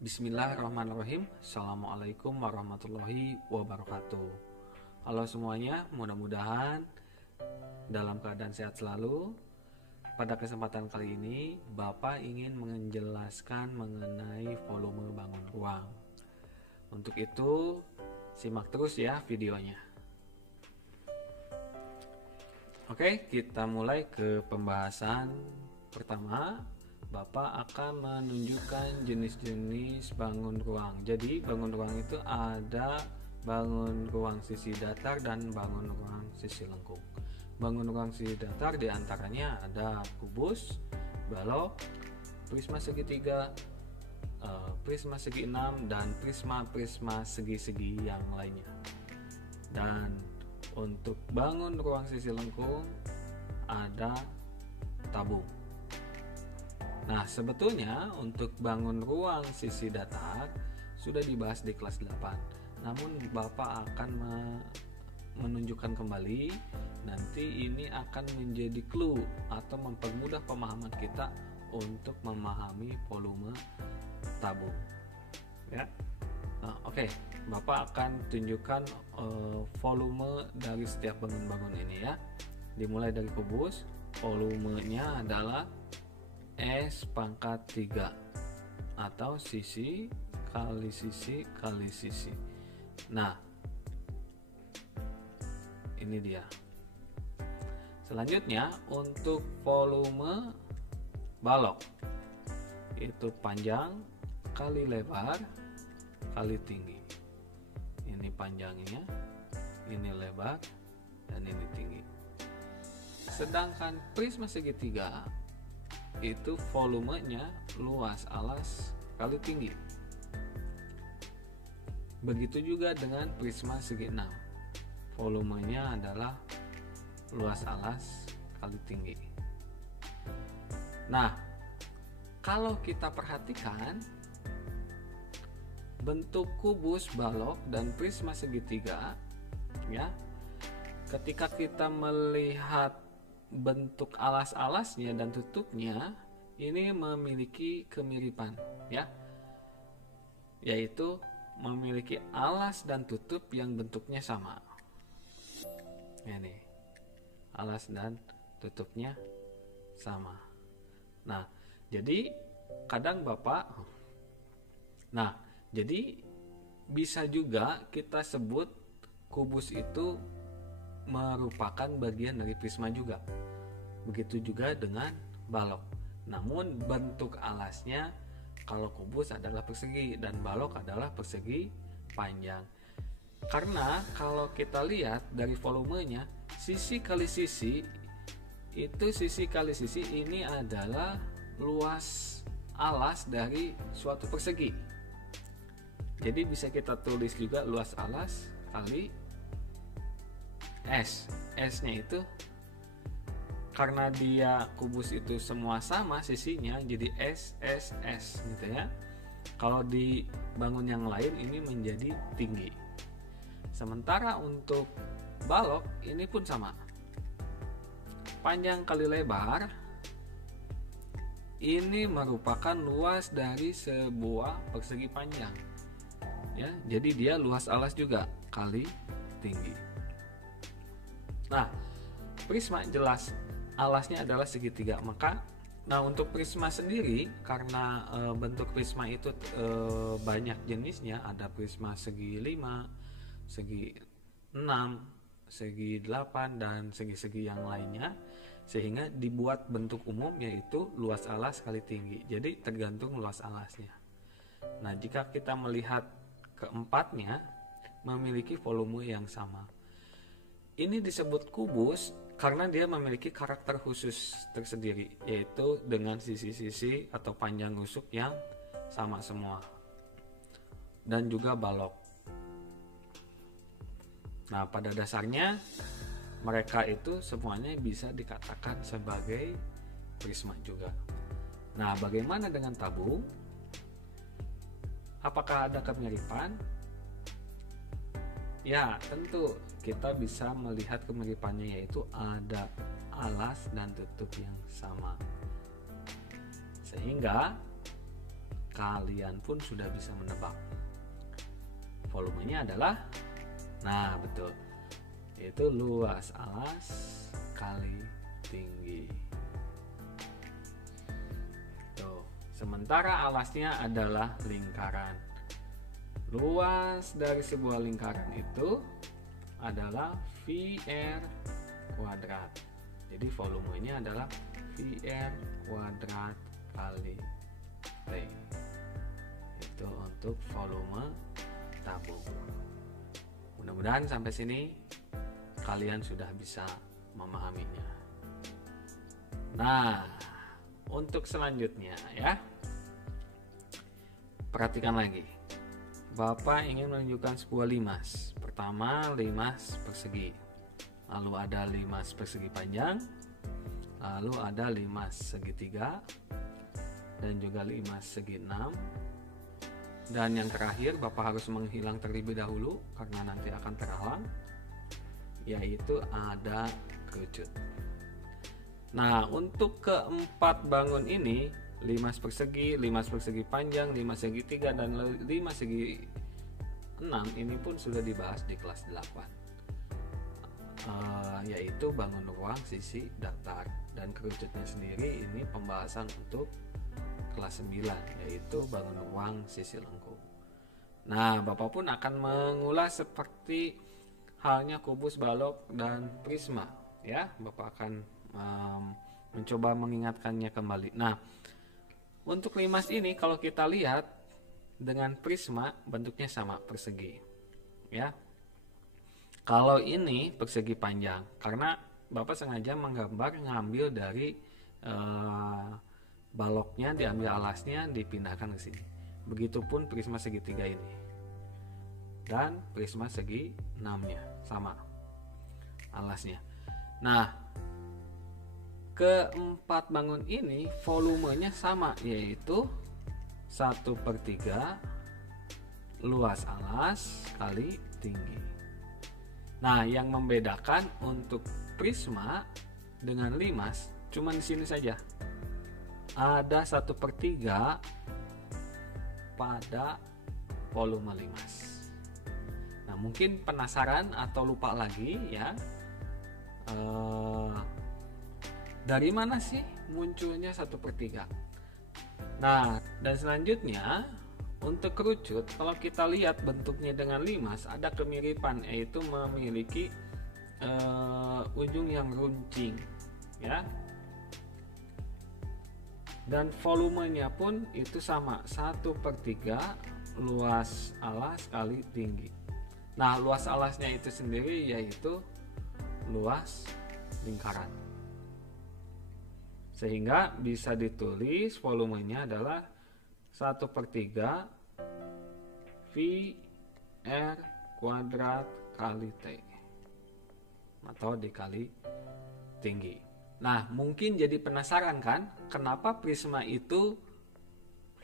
Bismillahirrahmanirrahim. Assalamualaikum warahmatullahi wabarakatuh. Halo semuanya, mudah-mudahan dalam keadaan sehat selalu. Pada kesempatan kali ini, Bapak ingin menjelaskan mengenai volume bangun ruang. Untuk itu, simak terus ya videonya. Oke, kita mulai ke pembahasan pertama. Bapak akan menunjukkan jenis-jenis bangun ruang. Jadi bangun ruang itu ada bangun ruang sisi datar dan bangun ruang sisi lengkung. Bangun ruang sisi datar diantaranya ada kubus, balok, prisma segitiga, prisma segi 6, dan prisma segi-segi yang lainnya. Dan untuk bangun ruang sisi lengkung ada tabung. Nah, sebetulnya untuk bangun ruang sisi datar sudah dibahas di kelas 8. Namun Bapak akan menunjukkan kembali, nanti ini akan menjadi clue atau mempermudah pemahaman kita untuk memahami volume tabung. Ya. Nah, oke. Bapak akan tunjukkan volume dari setiap bangun-bangun ini ya. Dimulai dari kubus, volumenya adalah S pangkat 3 atau sisi kali sisi kali sisi. Nah, ini dia. Selanjutnya untuk volume balok, itu panjang kali lebar kali tinggi. Ini panjangnya, ini lebar, dan ini tinggi. Sedangkan prisma segitiga itu volumenya luas alas kali tinggi. Begitu juga dengan prisma segi 6. Volumenya adalah luas alas kali tinggi. Nah, kalau kita perhatikan bentuk kubus, balok, dan prisma segitiga ya, ketika kita melihat bentuk alas-alasnya dan tutupnya ini memiliki kemiripan ya, yaitu memiliki alas dan tutup yang bentuknya sama. Ini alas dan tutupnya sama. Nah, jadi kadang Bapak jadi bisa juga kita sebut kubus itu merupakan bagian dari prisma juga. Begitu juga dengan balok. Namun bentuk alasnya kalau kubus adalah persegi dan balok adalah persegi panjang. Karena kalau kita lihat dari volumenya, sisi kali sisi itu sisi kali sisi ini adalah luas alas dari suatu persegi. Jadi bisa kita tulis juga luas alas kali S. S-nya itu karena dia kubus itu semua sama sisinya, jadi S gitu ya. Kalau di bangun yang lain ini menjadi tinggi. Sementara untuk balok ini pun sama. Panjang kali lebar ini merupakan luas dari sebuah persegi panjang. Ya, jadi dia luas alas juga kali tinggi. Nah, prisma jelas alasnya adalah segitiga. Nah untuk prisma sendiri, karena bentuk prisma itu banyak jenisnya, ada prisma segi 5, segi 6, segi 8, dan segi-segi yang lainnya, sehingga dibuat bentuk umum yaitu luas alas kali tinggi. Jadi tergantung luas alasnya. Nah, jika kita melihat keempatnya memiliki volume yang sama. Ini disebut kubus karena dia memiliki karakter khusus tersendiri, yaitu dengan sisi-sisi atau panjang rusuk yang sama semua. Dan juga balok. Nah, pada dasarnya mereka itu semuanya bisa dikatakan sebagai prisma juga. Nah, bagaimana dengan tabung? Apakah ada kemiripan? Ya, tentu kita bisa melihat kemiripannya, yaitu ada alas dan tutup yang sama. Sehingga kalian pun sudah bisa menebak. Volumenya adalah, nah betul, itu luas alas kali tinggi. Tuh, sementara alasnya adalah lingkaran. Luas dari sebuah lingkaran itu adalah VR kuadrat. Jadi volumenya adalah VR kuadrat kali T. Itu untuk volume tabung. Mudah-mudahan sampai sini kalian sudah bisa memahaminya. Nah, untuk selanjutnya ya, perhatikan lagi. Bapak ingin menunjukkan sebuah limas. Pertama, limas persegi. Lalu ada limas persegi panjang. Lalu ada limas segitiga. Dan juga limas segi 6. Dan yang terakhir, Bapak harus menghilang terlebih dahulu karena nanti akan terhalang, yaitu ada kerucut. Nah, untuk keempat bangun ini, limas persegi panjang, limas segitiga, dan limas segi 6 ini pun sudah dibahas di kelas 8, yaitu bangun ruang sisi datar. Dan kerucutnya sendiri ini pembahasan untuk kelas 9, yaitu bangun ruang sisi lengkung. Nah, Bapak pun akan mengulas seperti halnya kubus, balok, dan prisma ya. Bapak akan mencoba mengingatkannya kembali. Nah, untuk limas ini kalau kita lihat dengan prisma bentuknya sama, persegi ya. Kalau ini persegi panjang karena Bapak sengaja ngambil dari baloknya, diambil alasnya, dipindahkan ke sini. Begitupun prisma segitiga ini. Dan prisma segi 6-nya sama alasnya. Nah, keempat bangun ini volumenya sama, yaitu 1/3 luas alas kali tinggi. Nah, yang membedakan untuk prisma dengan limas cuma di sini saja. Ada 1/3 pada volume limas. Nah, mungkin penasaran atau lupa lagi ya, dari mana sih munculnya 1/3? Nah, dan selanjutnya untuk kerucut, kalau kita lihat bentuknya dengan limas ada kemiripan, yaitu memiliki ujung yang runcing ya. Dan volumenya pun itu sama, 1/3 luas alas kali tinggi. Nah, luas alasnya itu sendiri yaitu luas lingkaran. Sehingga bisa ditulis volumenya adalah 1/3 VR kuadrat kali T atau dikali tinggi. Nah, mungkin jadi penasaran kan, kenapa prisma itu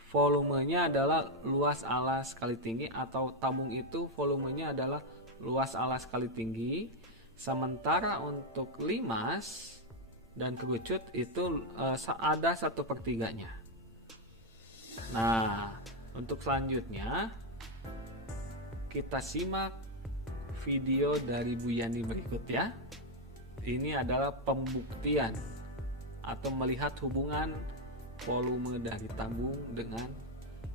volumenya adalah luas alas kali tinggi, atau tabung itu volumenya adalah luas alas kali tinggi, sementara untuk limas dan kerucut itu ada 1/3-nya. Nah, untuk selanjutnya kita simak video dari Bu Yani berikut ya. Ini adalah pembuktian atau melihat hubungan volume dari tabung dengan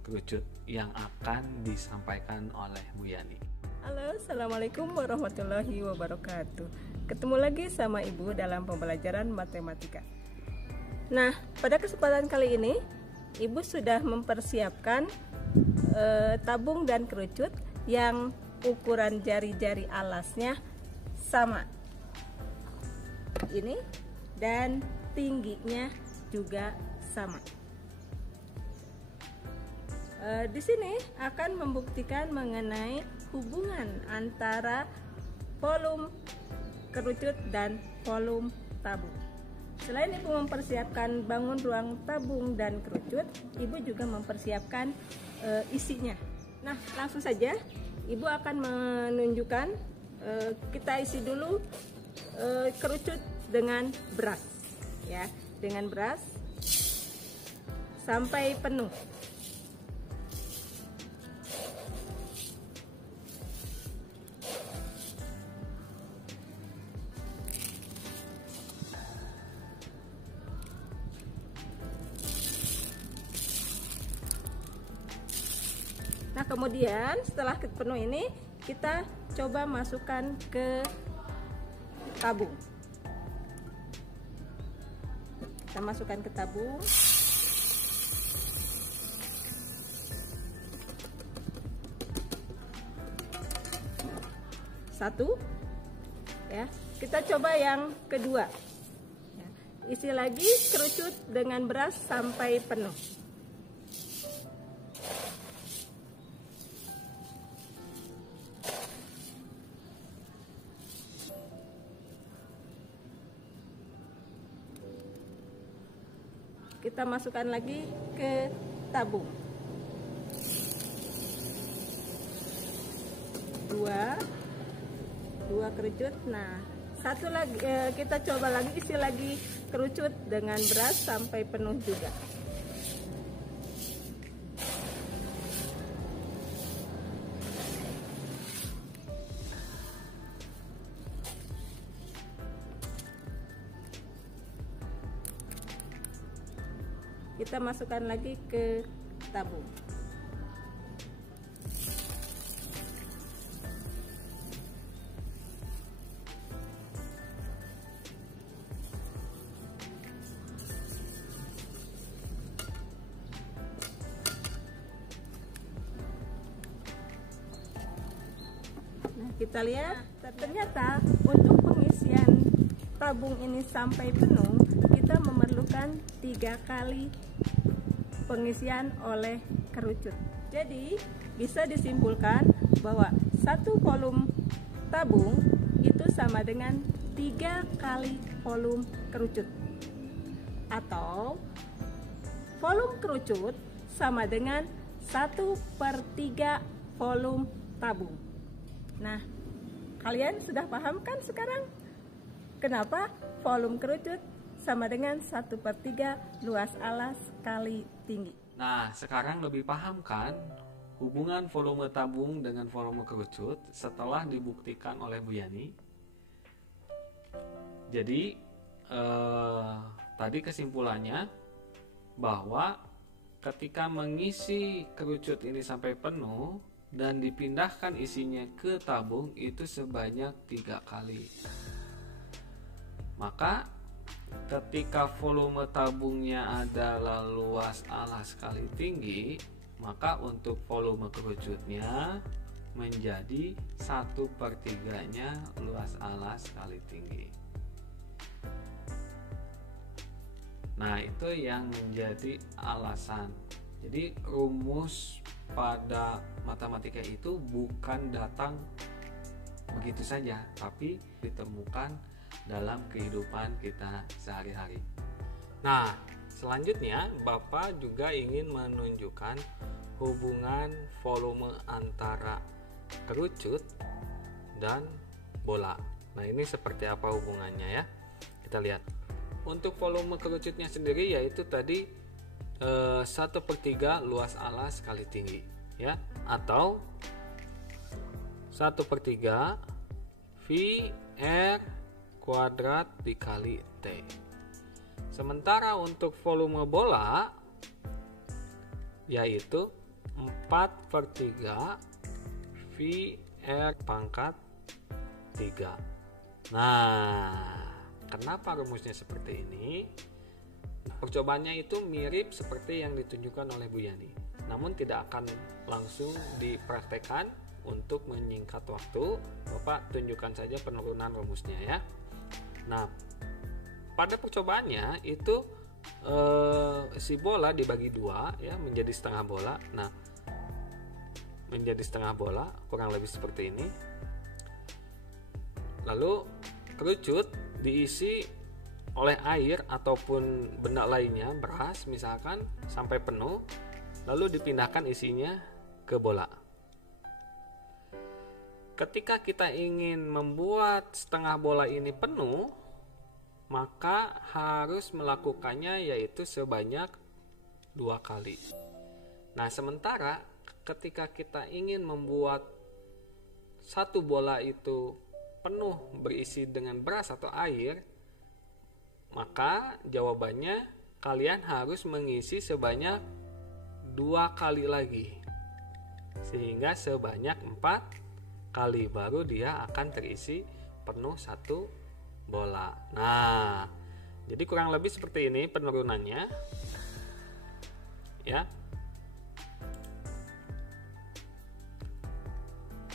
kerucut yang akan disampaikan oleh Bu Yani. Halo, assalamualaikum warahmatullahi wabarakatuh. Ketemu lagi sama Ibu dalam pembelajaran matematika. Nah, pada kesempatan kali ini Ibu sudah mempersiapkan tabung dan kerucut yang ukuran jari-jari alasnya sama ini, dan tingginya juga sama. Di sini akan membuktikan mengenai hubungan antara volume kerucut dan volume tabung. Selain Ibu mempersiapkan bangun ruang tabung dan kerucut, Ibu juga mempersiapkan isinya. Nah, langsung saja Ibu akan menunjukkan, kita isi dulu kerucut dengan beras ya, dengan beras sampai penuh. Nah, kemudian setelah penuh ini kita coba masukkan ke tabung. Kita masukkan ke tabung. Satu, ya. Kita coba yang kedua. Ya, isi lagi kerucut dengan beras sampai penuh. Kita masukkan lagi ke tabung. Dua kerucut. Nah, satu lagi kita coba lagi, isi lagi kerucut dengan beras sampai penuh juga. Kita masukkan lagi ke tabung. Nah, kita lihat ternyata untuk pengisian tabung ini sampai penuh kita memerlukan 3 kali pengisian oleh kerucut. Jadi bisa disimpulkan bahwa 1 volume tabung itu sama dengan 3 kali volume kerucut, atau volume kerucut sama dengan 1/3 volume tabung. Nah, kalian sudah paham kan sekarang kenapa volume kerucut sama dengan 1/3 luas alas kali tinggi? Nah, sekarang lebih paham kan hubungan volume tabung dengan volume kerucut setelah dibuktikan oleh Bu Yani? Jadi, tadi kesimpulannya bahwa ketika mengisi kerucut ini sampai penuh dan dipindahkan isinya ke tabung itu sebanyak 3 kali. Maka ketika volume tabungnya adalah luas alas kali tinggi, maka untuk volume kerucutnya menjadi 1/3-nya luas alas kali tinggi. Nah, itu yang menjadi alasan. Jadi rumus pada matematika itu bukan datang begitu saja, tapi ditemukan dalam kehidupan kita sehari-hari. Nah, selanjutnya Bapak juga ingin menunjukkan hubungan volume antara kerucut dan bola. Nah, ini seperti apa hubungannya ya? Kita lihat. Untuk volume kerucutnya sendiri yaitu tadi 1/3 luas alas kali tinggi, ya, atau 1/3 V R kuadrat dikali T. Sementara untuk volume bola yaitu 4/3 V R pangkat 3. Nah, kenapa rumusnya seperti ini? Percobaannya itu mirip seperti yang ditunjukkan oleh Bu Yani, namun tidak akan langsung dipraktekkan. Untuk menyingkat waktu, Bapak tunjukkan saja penurunan rumusnya ya. Nah, pada percobaannya itu si bola dibagi 2 ya, menjadi setengah bola. Nah, menjadi setengah bola kurang lebih seperti ini. Lalu kerucut diisi oleh air ataupun benda lainnya, beras misalkan, sampai penuh, lalu dipindahkan isinya ke bola. Ketika kita ingin membuat setengah bola ini penuh, maka harus melakukannya yaitu sebanyak 2 kali. Nah, sementara ketika kita ingin membuat satu bola itu penuh berisi dengan beras atau air, maka jawabannya kalian harus mengisi sebanyak 2 kali lagi. sehingga sebanyak 4 kali baru dia akan terisi penuh satu bola. Nah, jadi kurang lebih seperti ini penurunannya ya.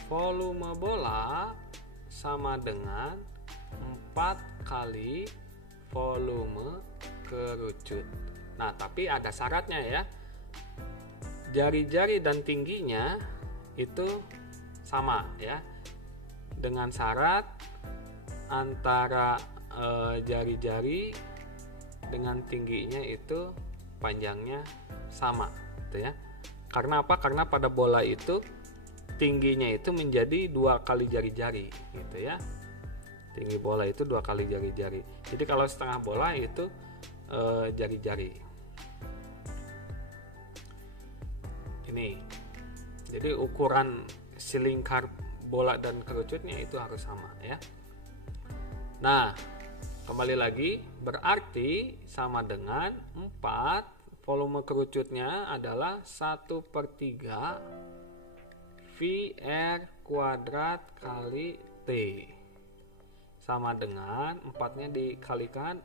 Volume bola sama dengan 4 kali volume kerucut. Nah, tapi ada syaratnya ya. Jari-jari dan tingginya itu sama ya. Dengan syarat antara jari-jari dengan tingginya itu panjangnya sama gitu ya. Karena apa? Karena pada bola itu tingginya itu menjadi 2 kali jari-jari gitu ya. Tinggi bola itu 2 kali jari-jari. Jadi kalau setengah bola itu jari-jari. Ini. Jadi ukuran si lingkar bola dan kerucutnya itu harus sama ya. Nah, kembali lagi berarti sama dengan 4 volume kerucutnya adalah 1/3 VR kuadrat kali T, sama dengan 4-nya dikalikan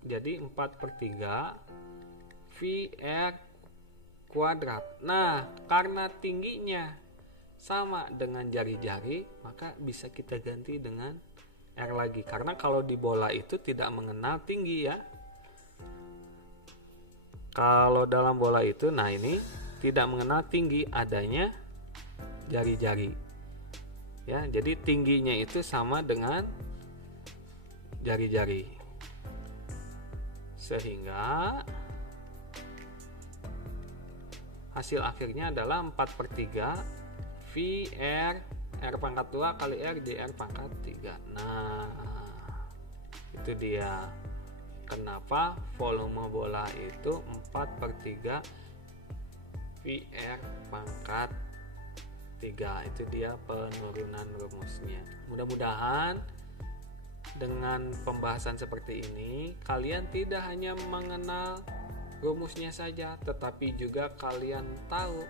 jadi 4/3 VR kuadrat. Nah, karena tingginya sama dengan jari-jari, maka bisa kita ganti dengan R lagi. Karena kalau di bola itu tidak mengenal tinggi ya. Kalau dalam bola itu, nah ini tidak mengenal tinggi, adanya jari-jari. Ya, jadi tingginya itu sama dengan jari-jari. Sehingga hasil akhirnya adalah 4/3 VR R pangkat 2 kali R DR pangkat 3. Nah, itu dia kenapa volume bola itu 4/3 VR pangkat 3. Itu dia penurunan rumusnya. Mudah-mudahan dengan pembahasan seperti ini kalian tidak hanya mengenal rumusnya saja, tetapi juga kalian tahu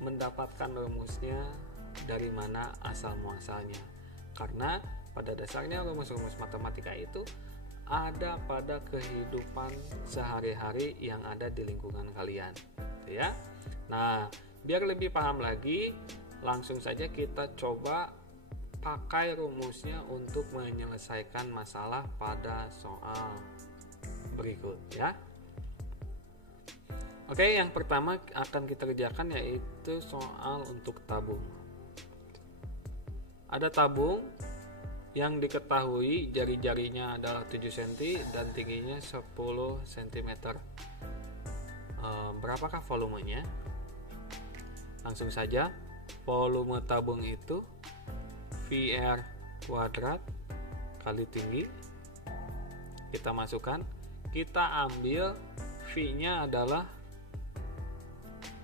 mendapatkan rumusnya dari mana asal muasalnya. Karena pada dasarnya rumus-rumus matematika itu ada pada kehidupan sehari-hari yang ada di lingkungan kalian, ya. Nah, biar lebih paham lagi, langsung saja kita coba pakai rumusnya untuk menyelesaikan masalah pada soal berikut ya. Oke, yang pertama akan kita kerjakan yaitu soal untuk tabung. Ada tabung yang diketahui jari-jarinya adalah 7 cm dan tingginya 10 cm. Berapakah volumenya? Langsung saja, volume tabung itu VR kuadrat kali tinggi. Kita masukkan, kita ambil V-nya adalah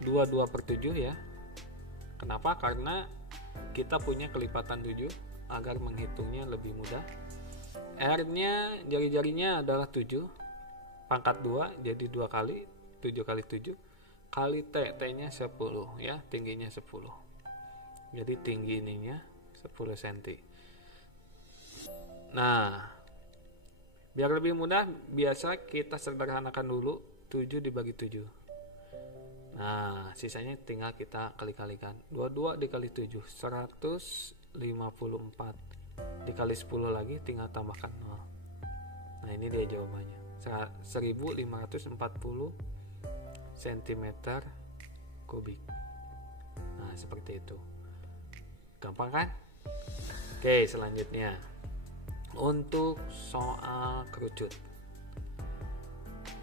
22/7 ya. Kenapa? Karena kita punya kelipatan 7 agar menghitungnya lebih mudah. R-nya jari-jarinya adalah 7 pangkat 2 jadi 2 kali 7 kali 7 kali T-nya 10 ya, tingginya 10. Jadi tinggi ininya 10 cm. Nah, biar lebih mudah biasa kita sederhanakan dulu 7 dibagi 7. Nah, sisanya tinggal kita kali-kalikan. 22 dikali 7 154 dikali 10 lagi tinggal tambahkan 0. Nah, ini dia jawabannya, 1540 cm kubik. Nah, seperti itu. Gampang kan? Oke, selanjutnya untuk soal kerucut.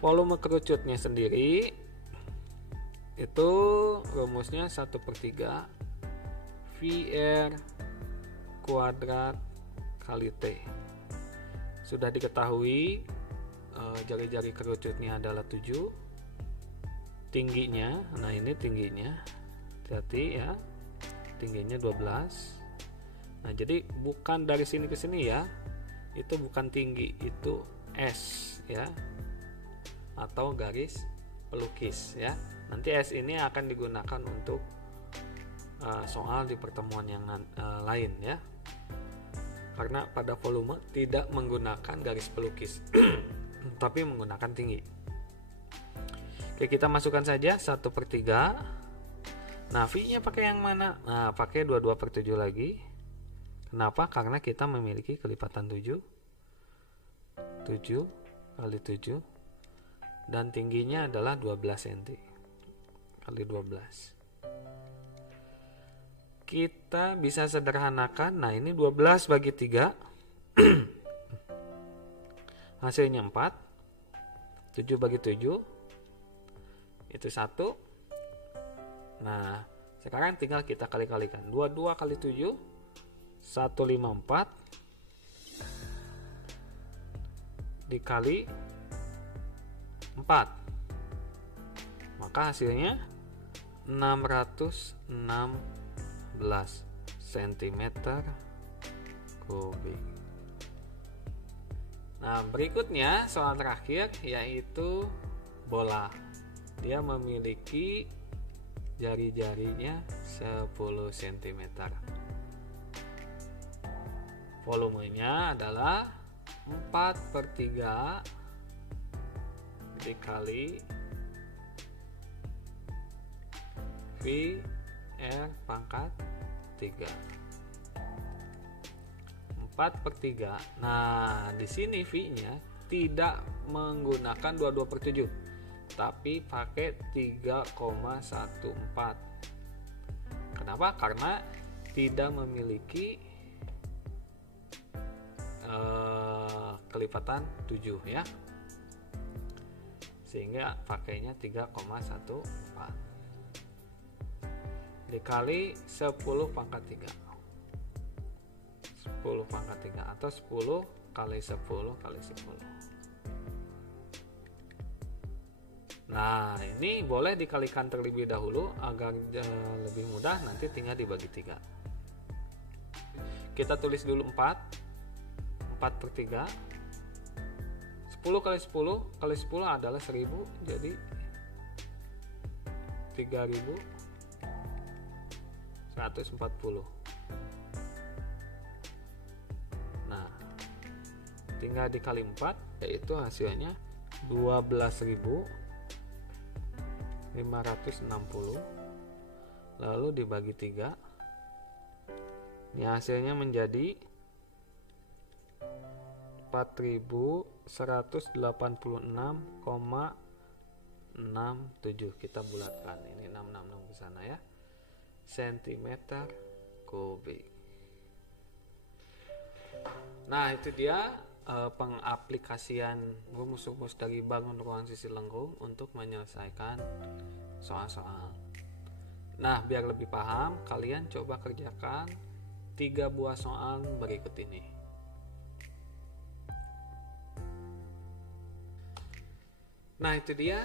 Volume kerucutnya sendiri itu rumusnya 1/3 VR kuadrat kali T. Sudah diketahui jari-jari kerucutnya adalah 7. Tingginya, nah ini tingginya, hati-hati ya, tingginya 12. Nah, jadi bukan dari sini ke sini ya, itu bukan tinggi, itu S ya, atau garis pelukis ya. Nanti S ini akan digunakan untuk soal di pertemuan yang lain ya, karena pada volume tidak menggunakan garis pelukis tapi menggunakan tinggi. Oke, kita masukkan saja 1/3. Nah, V-nya pakai yang mana? Nah, pakai 22/7 lagi. Kenapa? Karena kita memiliki kelipatan 7 kali 7 dan tingginya adalah 12 cm kali 12. Kita bisa sederhanakan. Nah, ini 12 bagi 3 hasilnya 4. 7 bagi 7 itu 1. Nah, sekarang tinggal kita kali-kalikan. 22 kali 7 154 dikali 4, maka hasilnya 616 cm kubik. Nah, berikutnya soal terakhir yaitu bola. Dia memiliki jari-jarinya 10 cm. Volumenya adalah 4/3 dikali VR pangkat 3. 4/3. Nah, di sini V-nya tidak menggunakan 22/7, tapi pakai 3,14. Kenapa? Karena tidak memiliki kelipatan 7 ya, sehingga pakainya 3,14 dikali 10 pangkat 3. 10 pangkat 3 atau 10 kali 10 kali 10. Nah, ini boleh dikalikan terlebih dahulu agar lebih mudah, nanti tinggal dibagi 3. Kita tulis dulu 4/3. 10 kali 10 kali 10 adalah 1000, jadi 3140. Nah, tinggal dikali 4, yaitu hasilnya 12.560, lalu dibagi 3. Ini hasilnya menjadi 4186,67. Kita bulatkan, ini 666 ke sana ya, centimeter kubik. Nah, itu dia pengaplikasian rumus-rumus dari bangun ruang sisi lengkung untuk menyelesaikan soal-soal. Nah, biar lebih paham, kalian coba kerjakan 3 buah soal berikut ini. Nah, itu dia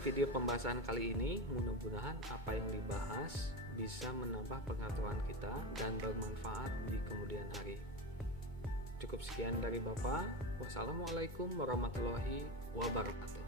video pembahasan kali ini. Mudah-mudahan apa yang dibahas bisa menambah pengetahuan kita dan bermanfaat di kemudian hari. Cukup sekian dari Bapak. Wassalamualaikum warahmatullahi wabarakatuh.